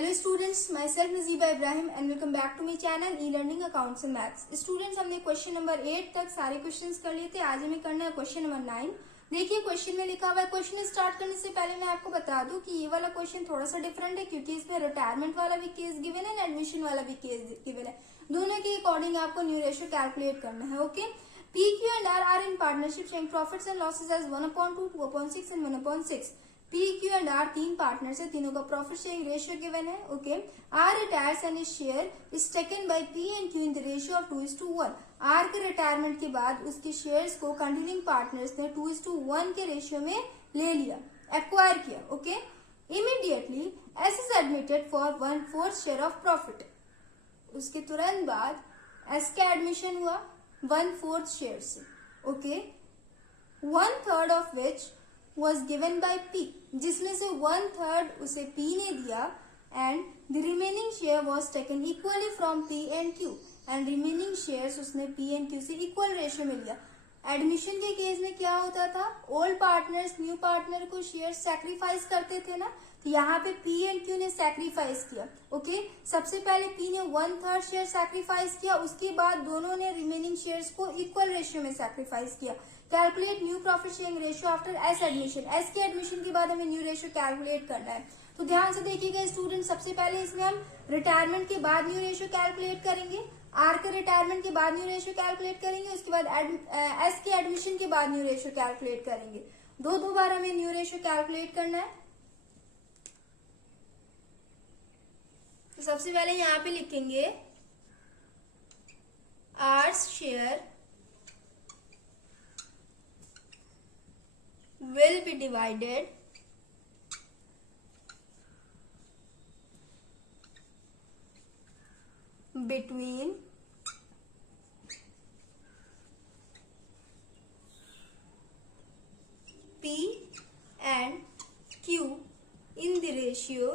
Hello students, myself Najiba Ibrahim and welcome back to my channel e learning accounts and maths. Students, हमने question number 8 तक सारे questions कर लिए थे। आज हमें करना है क्वेश्चन नंबर 9। देखिए क्वेश्चन में लिखा हुआ है। क्वेश्चन स्टार्ट करने से पहले मैं आपको बता दूं कि ये वाला क्वेश्चन थोड़ा सा डिफरेंट है, क्योंकि इसमें रिटायरमेंट वाला भी केस गिवन है एंड एडमिशन वाला भी केस गिवन है। दोनों के अकॉर्डिंग आपको न्यू रेशियो कैलकुलेट करना है। Okay, P Q and R in partnership sharing profits and losses as 1/2, 2/6 and 1/6। P Q and R तीन पार्टनर्स है, तीनों का प्रॉफिट शेयरिंग रेशियो गिवन है। Okay, R retires and his share is taken by P and Q in the ratio of 2:1। R के retirement के बाद उसके shares को कंटिन्यूइंग पार्टनर्स ने 2:1 के रेशियो में ले लिया, एक्वायर किया। Okay, immediately S is admitted for 1/4 share of profit. उसके तुरंत बाद एस का एडमिशन हुआ 1/4 शेयर से। Okay, 1/3 of which was given by P, जिसमें से 1/3 उसे P ने दिया and the remaining share was taken equally from P and Q and remaining shares उसने P and Q से equal ratio में लिया। एडमिशन के केस में क्या होता था, ओल्ड पार्टनर्स न्यू पार्टनर को शेयर सैक्रिफाइस करते थे ना, तो यहाँ पे P एंड Q ने सैक्रिफाइस किया। ओके, सबसे पहले P ने 1/3 शेयर सैक्रिफाइस किया, उसके बाद दोनों ने रिमेनिंग शेयर्स को इक्वल रेशियो में सैक्रिफाइस किया। Calculate new profit sharing ratio after S admission. S के एडमिशन के बाद हमें न्यू रेशियो कैलकुलेट करना है। तो ध्यान से देखिएगा स्टूडेंट, सबसे पहले इसमें हम रिटायरमेंट के बाद न्यू रेशियो कैलकुलेट करेंगे, आर के रिटायरमेंट के बाद न्यू रेशियो कैलकुलेट करेंगे, उसके बाद एस के एडमिशन के बाद न्यू रेशियो कैलकुलेट करेंगे। दो बार हमें न्यू रेशियो कैलकुलेट करना है। तो सबसे पहले यहाँ पे लिखेंगे R's share will be divided between P and Q in the ratio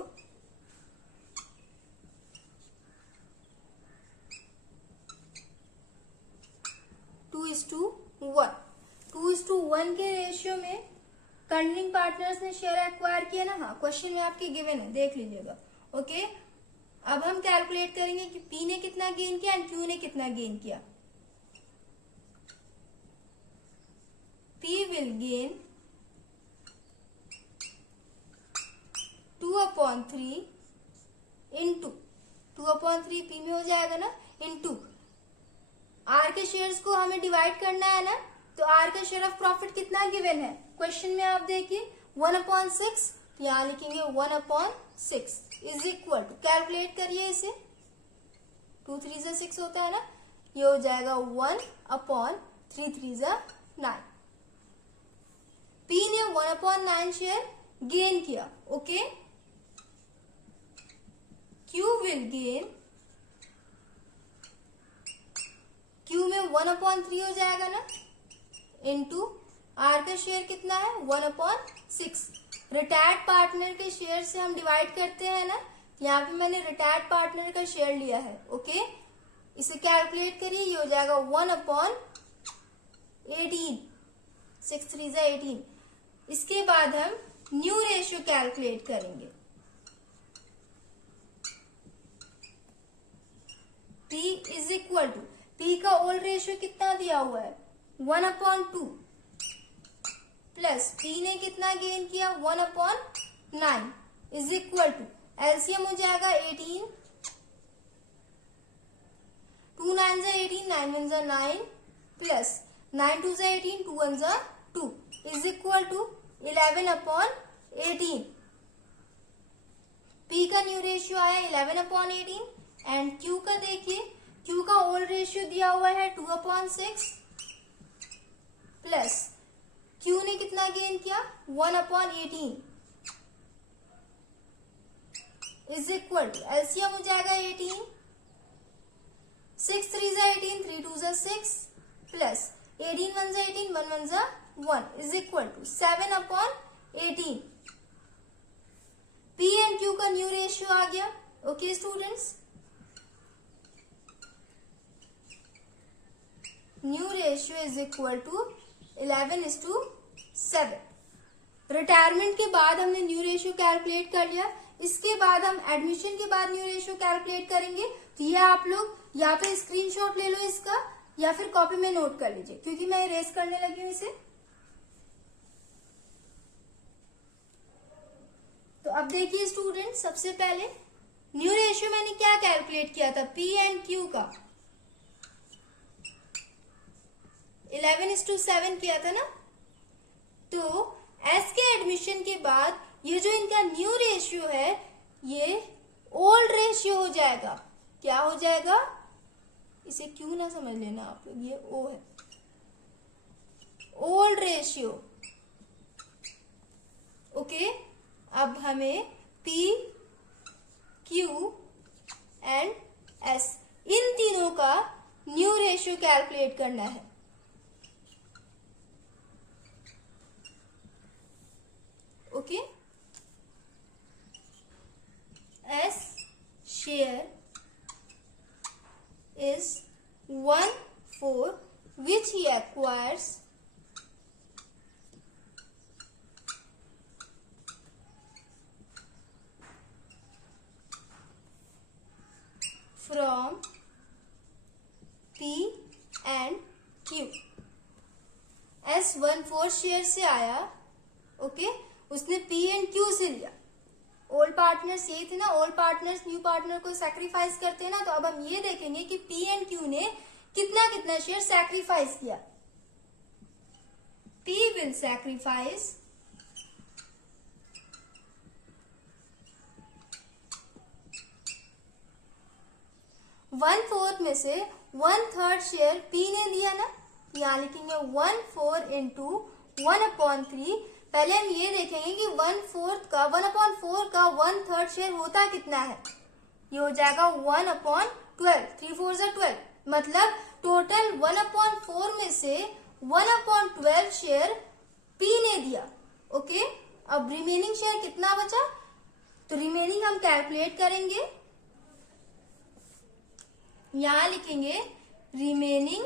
2:1। 2:1 के रेशियो में कंटिन्यूइंग पार्टनर्स ने शेयर एक्वायर किया ना। हाँ, क्वेश्चन में आपके गिवन है, देख लीजिएगा। ओके, अब हम कैलकुलेट करेंगे कि P ने कितना गेन किया एंड Q ने कितना गेन किया। P will gain 2/3 into 2/3 P में हो जाएगा ना, इंटू आर के शेयर्स को हमें डिवाइड करना है ना, तो आर का शेयर ऑफ प्रॉफिट कितना गिवन है क्वेश्चन में, आप देखिए 1/6, तो यहां लिखेंगे 1/6 इज इक्वल टू, कैलकुलेट करिए इसे, 2 3 जा 6 होता है ना, ये हो जाएगा 1/3 3 जा 9। पी ने 1/9 शेयर गेन किया। Okay, Q will gain, Q में 1/3 हो जाएगा ना, इनटू आर का शेयर कितना है 1/6। रिटायर्ड पार्टनर के शेयर से हम डिवाइड करते हैं ना, यहाँ पे मैंने रिटायर्ड पार्टनर का शेयर लिया है। ओके, इसे कैलकुलेट करिए, ये हो जाएगा 1/18, 6 3 जा 18। इसके बाद हम न्यू रेशियो कैलकुलेट करेंगे। P is equal to, P का ओल्ड रेशियो कितना दिया हुआ है 1/2 प्लस P ने कितना गेन किया 1/9 इज इक्वल टू, एलसीएम हो जाएगा 18, 2 9 जा 18, 9 1 जा 9 प्लस 9 2 जा 18, 2 1 जा 2 इज इक्वल टू 11/18। P का न्यू रेशियो आया 11/18 एंड Q का देखिए, Q का ओल्ड रेशियो दिया हुआ है 2/6 प्लस Q ने कितना गेन किया 1/18 इज इक्वल टू, एलसीएम हो जाएगा 18, 6 3 जा 18, 3 2 जा 6 प्लस 18 1 जा 18, 1 1 जा 1 इज इक्वल टू 7/18। P एंड Q का न्यू रेशियो आ गया। Okay students, new ratio is equal to 11:7। Retirement के बाद हमने न्यू रेशियो कैलकुलेट कर लिया। इसके बाद हम एडमिशन के बाद न्यू रेशियो कैलकुलेट करेंगे। तो ये आप लोग या तो स्क्रीनशॉट ले लो इसका या फिर कॉपी में नोट कर लीजिए, क्योंकि मैं इरेज करने लगी हूं इसे। तो अब देखिए स्टूडेंट, सबसे पहले न्यू रेशियो मैंने क्या कैलकुलेट किया था, पी एंड क्यू का 11:7 किया था ना। तो एस के एडमिशन के बाद ये जो इनका न्यू रेशियो है ये ओल्ड रेशियो हो जाएगा। क्या हो जाएगा, इसे क्यू ना समझ लेना आप लोग, ये ओ है, ओल्ड रेशियो। ओके, अब हमें पी क्यू एंड एस इन तीनों का न्यू रेशियो कैलकुलेट करना है। Okay, S share is 1/4 which he acquires from P and Q। S 1/4 share से आया, ओके, उसने P एंड Q से लिया। ओल्ड पार्टनर्स यही थे ना, ओल्ड पार्टनर्स न्यू पार्टनर को सैक्रिफाइस करते हैं ना। तो अब हम ये देखेंगे कि पी एंड क्यू ने कितना कितना शेयर सैक्रिफाइस किया। पी विल सैक्रिफाइस 1/4 में से 1/3 शेयर पी ने दिया ना, यहां लिखेंगे 1/4 इंटू 1/3। पहले हम ये देखेंगे कि 1/4 का 1/4 का 1/3 शेयर होता कितना है। ये हो जाएगा 1/12, 3/4 12, मतलब टोटल 1/4 में से 1/12 शेयर पी ने दिया। ओके, अब रिमेनिंग शेयर कितना बचा, तो रिमेनिंग हम कैलकुलेट करेंगे। यहां लिखेंगे remaining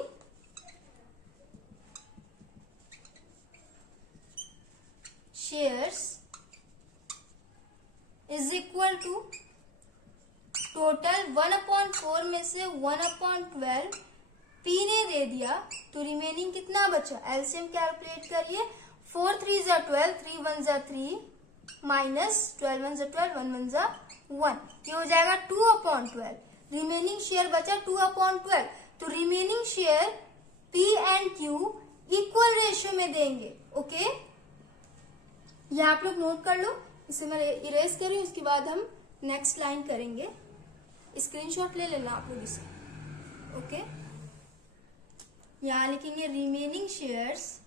shares is equal to total 1/4 में से 1/12 पी ने दे दिया, तो रिमेनिंग कितना बचा। एलसीएम कैलकुलेट करिए, 4 3 जा 12, 3 1 जा 3, माइनस 12 1 जा 12, 1 1 जा 1, ये हो जाएगा 2/12। रिमेनिंग शेयर बचा 2/12। तो remaining share P and Q equal ratio में देंगे। ओके, ये आप लोग नोट कर लो, इसे मैं इरेज कर रही हूं, उसके बाद हम नेक्स्ट लाइन करेंगे। स्क्रीनशॉट ले लेना आप लोग इसे। ओके, यहां लिखेंगे remaining shares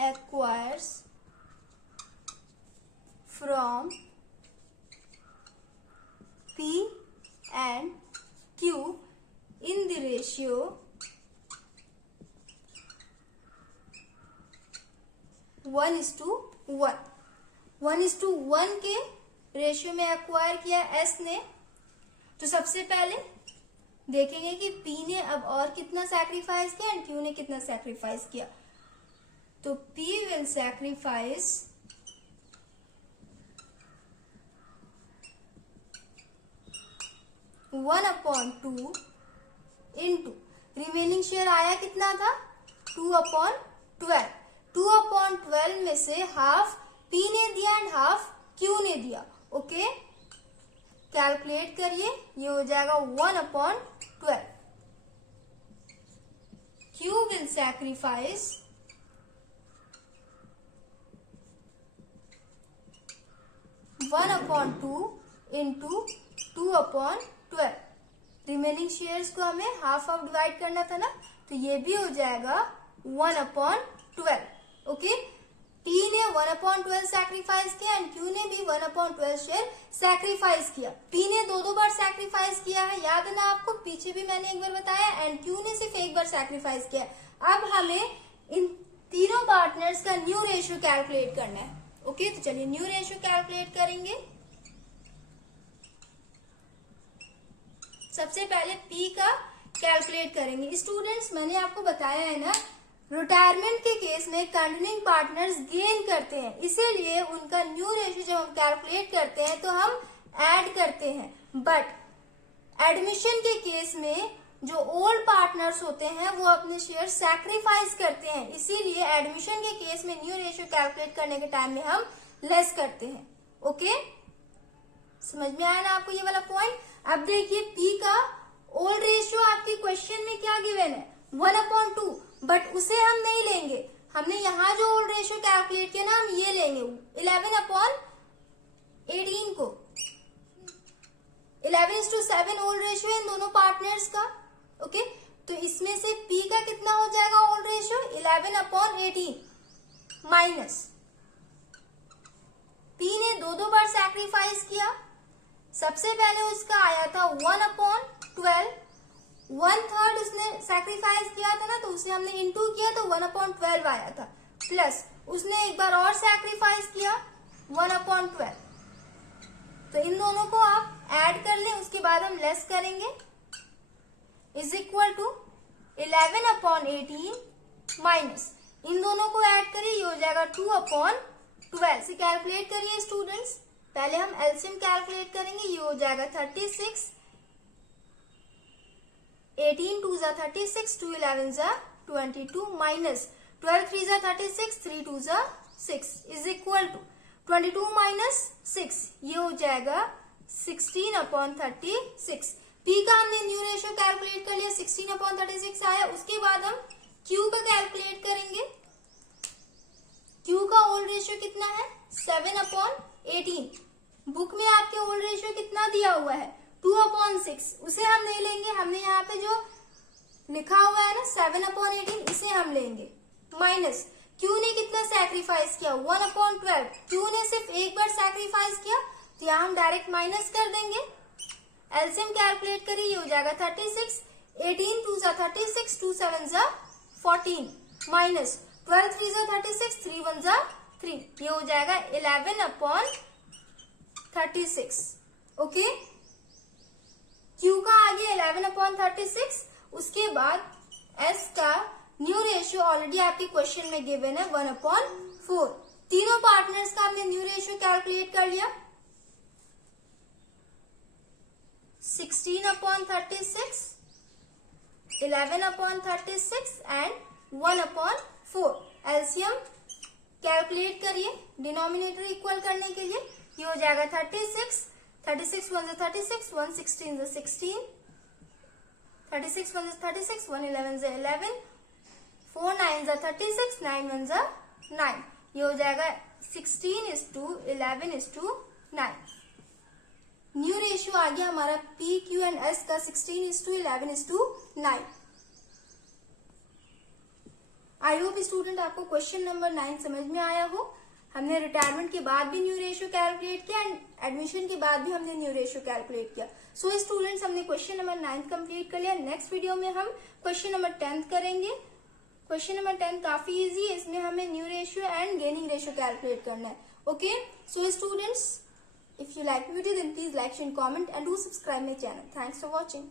acquires from P and Q in the ratio 1:1। 1:1 के रेशियो में एक्वायर किया एस ने। तो सबसे पहले देखेंगे कि पी ने अब और कितना सैक्रिफाइस किया एंड क्यू ने कितना सैक्रिफाइस किया। तो P will sacrifice 1/2 into remaining share आया कितना था 2/12। 2/12 में से हाफ P ने दिया एंड हाफ Q ने दिया। ओके, कैलकुलेट करिए, ये हो जाएगा 1/12। Q will sacrifice 1/2 into 2/12। Remaining shares को हमें हाफ हाफ डिवाइड करना था ना, तो ये भी हो जाएगा 1/12। ओके, P ने 1/12 सैक्रिफाइस किया एंड Q ने भी 1/12 शेयर सैक्रिफाइस किया। P ने दो बार सैक्रिफाइस किया है, याद है ना आपको, पीछे भी मैंने एक बार बताया, एंड Q ने सिर्फ एक बार सैक्रिफाइस किया। अब हमें इन तीनों पार्टनर्स का न्यू रेशियो कैलकुलेट करना है। ओके, तो चलिए न्यू रेशियो कैलकुलेट करेंगे। सबसे पहले P का कैलकुलेट करेंगे। स्टूडेंट्स, मैंने आपको बताया है ना, रिटायरमेंट के केस में कंटिन्यूइंग पार्टनर्स गेन करते हैं, इसीलिए उनका न्यू रेशियो जब हम कैलकुलेट करते हैं तो हम ऐड करते हैं। बट एडमिशन के केस में जो ओल्ड पार्टनर्स होते हैं वो अपने शेयर सैक्रिफाइस करते हैं, इसीलिए एडमिशन के केस में न्यू रेशियो कैलकुलेट करने के टाइम में हम लेस करते हैं। ओके, समझ में आया ना आपको ये वाला पॉइंट। अब देखिए पी का ओल्ड रेशियो आपके क्वेश्चन में क्या गिवन है, 1/2, बट उसे हम नहीं लेंगे। हमने यहाँ जो ओल्ड रेशियो कैलकुलेट किया ना, हम ये लेंगे 11/18 को। 11:7 ओल्ड रेशियो है इन दोनों पार्टनर्स का। ओके, तो इसमें से पी का कितना हो जाएगा ओल्ड रेशियो, 11/18 माइनस पी ने दो बार सैक्रिफाइस किया। सबसे पहले उसका आया था 1/12, 1/3 उसने सैक्रिफाइस किया था ना, तो उसे हमने इनटू किया तो 1/12 आया था, प्लस उसने एक बार और सैक्रिफाइस किया 1/12। तो इन दोनों को आप ऐड कर लें, उसके बाद हम लेस करेंगे, इज इक्वल टू 11/18 माइनस इन दोनों को ऐड करिए, ये हो जाएगा 2/12 से कैलकुलेट करिए स्टूडेंट्स। पहले हम एलसीएम कैलकुलेट करेंगे, ये हो जाएगा 36, 18 2 जा 36, 2 11 जा 22 माइनस 12 3 जा 36, 3 2 जा 6 इज इक्वल टू 22 माइनस 6, ये हो जाएगा 16/36। पी का हमने न्यू रेशियो कैलकुलेट कर लिया, 16/36 आया। उसके बाद हम क्यू का कैलकुलेट करेंगे। क्यू का ओल्ड रेशियो कितना है, 7/18। बुक में आपके ओल्ड रेशियो कितना दिया हुआ है, 2/6, उसे हम नहीं लेंगे। हमने यहाँ पे जो लिखा हुआ है ना 7/18, इसे हम लेंगे, माइनस क्यू ने कितना सैक्रिफाइस किया, 1/12। क्यू ने सिर्फ एक बार सैक्रिफाइस किया, तो यहाँ हम डायरेक्ट माइनस कर देंगे। एलसीएम कैलकुलेट करिए, ये हो जाएगा 36, 18 2 जा 36, 2 7 जा 14 माइनस 12 3 जा 36, 3 1 जा 3, ये हो जाएगा 11/36। ओके, क्यू का आ गया 11/36। उसके बाद एस का न्यू रेशियो ऑलरेडी आपके क्वेश्चन में गिवन है 1/4। तीनों पार्टनर्स का हमने न्यू रेशियो कैलकुलेट कर लिया, 16/36, 11/36 एंड 1/4। एलसीएम कैलकुलेट करिए डिनोमिनेटर इक्वल करने के लिए, ये हो जाएगा 36, 36 1 36, 1 16 16, 36 1 36, 1 11 11, 4 9 36, 9 1 9, ये हो जाएगा 16:11:9। न्यू रेशियो आ गया हमारा पी क्यू एंड एस का 16:11:9। आई होप स्टूडेंट आपको क्वेश्चन नंबर 9 समझ में आया हो। हमने रिटायरमेंट के बाद भी न्यू रेशियो कैलकुलेट किया एंड एडमिशन के बाद भी हमने न्यू रेशियो कैलकुलेट किया। सो स्टूडेंट्स, हमने क्वेश्चन नंबर 9 कंप्लीट कर लिया। नेक्स्ट वीडियो में हम क्वेश्चन नंबर 10 करेंगे। क्वेश्चन नंबर 10 काफी इजी है, इसमें हमें new ratio and gaining ratio calculate करना है। Okay, so students, if you like video then please like, share and comment and do subscribe my channel. Thanks for watching.